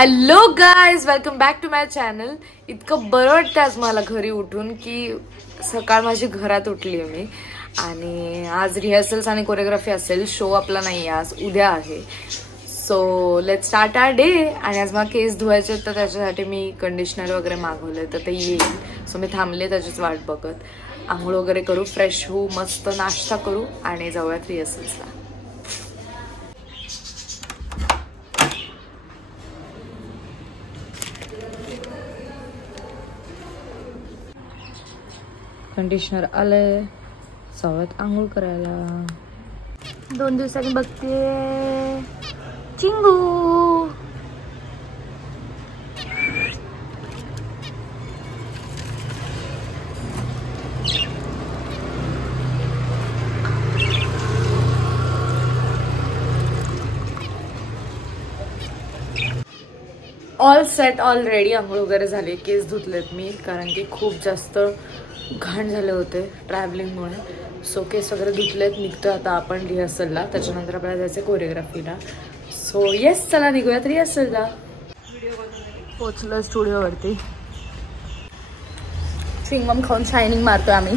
Hello guys, welcome back to my channel. इतकं बरं वाटतं आज मला घरी उठून की सकाळ माझी घरात उठली मी. आणि आज रिहर्सल्स आणि कोरिओग्राफी असेल. शो आपला नाही आज, उद्या आहे. So let's start our day. आणि आज मला केस धुवायचे तर त्याच्यासाठी मी कंडिशनर वगैरे मागवले तर ते येईल. सो मी थांबले त्याचीच वाट बघत. आंघोळ वगैरे करू, फ्रेश होऊ, मस्त नाश्ता करू आणि जाऊयात रिहर्सल्सला. कंडिशनर आलंय, जाऊयात आंघोळ करायला. 2 दिवसांनी बघते चिंगू. All set, all ready. आंघोळ वगैरे झाली, केस धुतलेत मी कारण की खूप जास्त घाण झाले होते ट्रॅव्हलिंगमुळे. सो केस वगैरे धुतलेत. निघतो आता आपण रिहर्सलला, त्याच्यानंतर आपल्याला जायचं कोरिओग्राफीला. सो येस, चला निघूयात रिहर्सलला. पोचलो स्टुडिओवरती. चिंगम खाऊन शायनिंग मारतोय आम्ही.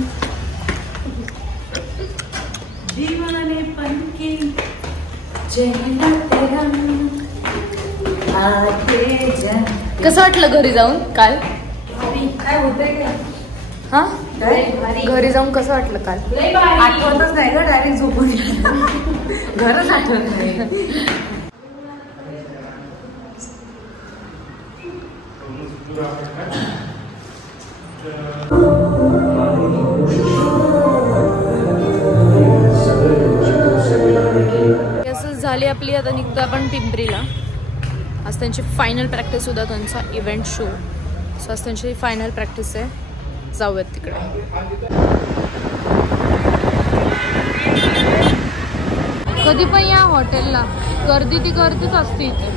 कसं वाटलं घरी जाऊन काल? काय होतंय का? हा, घरी जाऊन कसं वाटलं काल? आठवतच नाही का, डायरेक्ट झोपून घरच आठवत नाही. झाली आपली. आता निघतो आपण पिंपरीला. आज त्यांची फायनल प्रॅक्टिस होता, त्यांचा इव्हेंट शो. सो आज त्यांची फायनल प्रॅक्टिस आहे. जाऊयात तिकडे. कधी पण या हॉटेलला गर्दी ती गर्दीच असते. इथे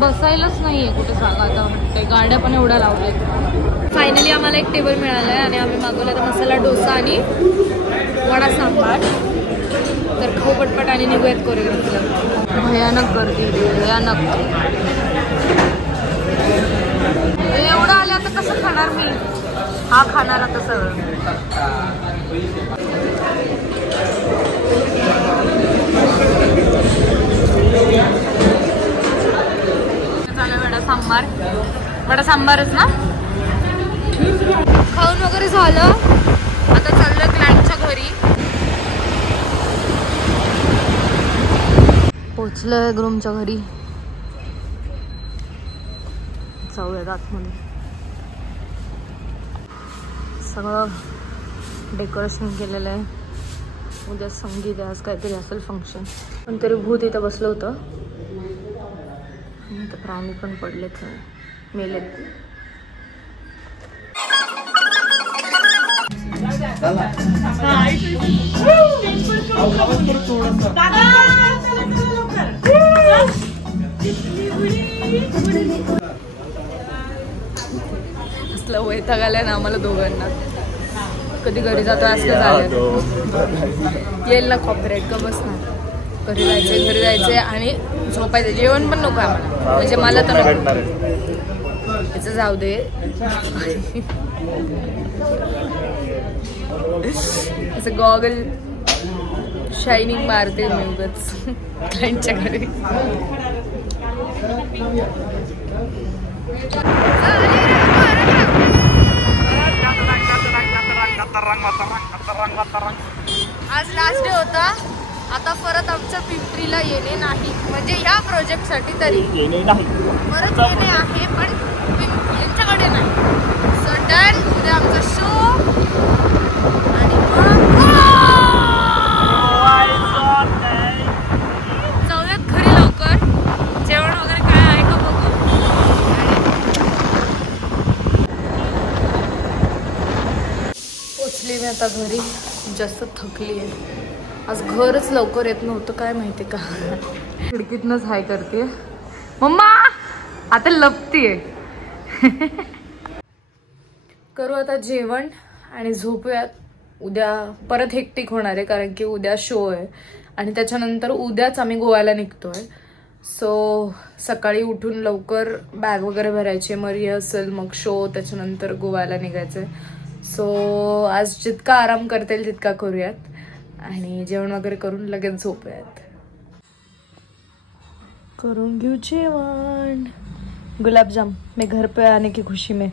बसायलाच नाहीये कुठे जागा. आता वाटते गाड्या पण एवढ्या लावल्यात. फायनली आम्हाला एक टेबल मिळालाय आणि आम्ही मागवला तर मसाला डोसा आणि वडा सांबार. तर खाऊ पटपट आणि निघूयात कोरिओग्राफीला. भयानक गर्दी, भयानक. एवढं आले आता कसं खाणार मी? हा खाणार आता सगळं. वडा सांबार, वडा सांबारच ना. खाऊन वगैरे झालं. आता चाललोय क्लायंटच्या घरी. पोचलोय ग्रूमच्या घरी. जाऊयात आतमध्ये. सगळं डेकोरेशन केलेलं आहे. उद्या संगीत आहे, आज काहीतरी असेल फंक्शन. पण तरी भूत इथं बसलं होतं. तर प्राणी पण पडलेत, मेलेत. असलं वैताग आलाय ना आम्हाला दोघांना. कधी घरी जातो असं झालं. येईल ना कॉपरेट का बस ना. घरी जायचंय आणि झोपायचं. जेवण पण नको आम्हाला, म्हणजे मला तर याचं जाऊ दे. असं गॉगल शायनिंग मारते मी उगाच क्लायंटच्या घरी. आज लास्ट डे होता. आता परत आमच्या पिंपरीला येणे नाही, म्हणजे ह्या प्रोजेक्टसाठी तरी परत येणे आहे, पण यांच्याकडे नाही. So done. उद्या आमचा शो आणि जाऊयात घरी लवकर. जेवण वगैरे काय आहे का बघू. पोचली मी आता घरी. जास्त थकली आहे. आज घरच लवकर येत नव्हतं, काय माहिती का. खिडकीतनंच हाय करते. मम्मा आता लपतीये. करू आता जेवण आणि झोपूयात. उद्या परत हेक्टिक होणार आहे कारण की उद्या शो आहे आणि त्याच्यानंतर उद्याच आम्ही गोव्याला निघतोय. सो सकाळी उठून लवकर बॅग वगैरे भरायचे, मग रिहर्सल, मग शो, त्याच्यानंतर गोव्याला निघायचंय. सो आज जितका आराम करता येईल तितका करूयात आणि जेवण वगैरे करून लगेच झोपूयात. करून घेऊ जेवण. गुलाबजाम मैं घर पे आने की खुशी में.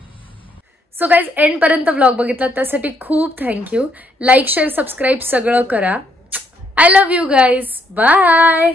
सो गाइज एंड पर्यंत व्लॉग बघितला त्यासाठी खूप थँक्यू. लाईक, शेअर, सबस्क्राईब सगळं करा. I love you guys. Bye.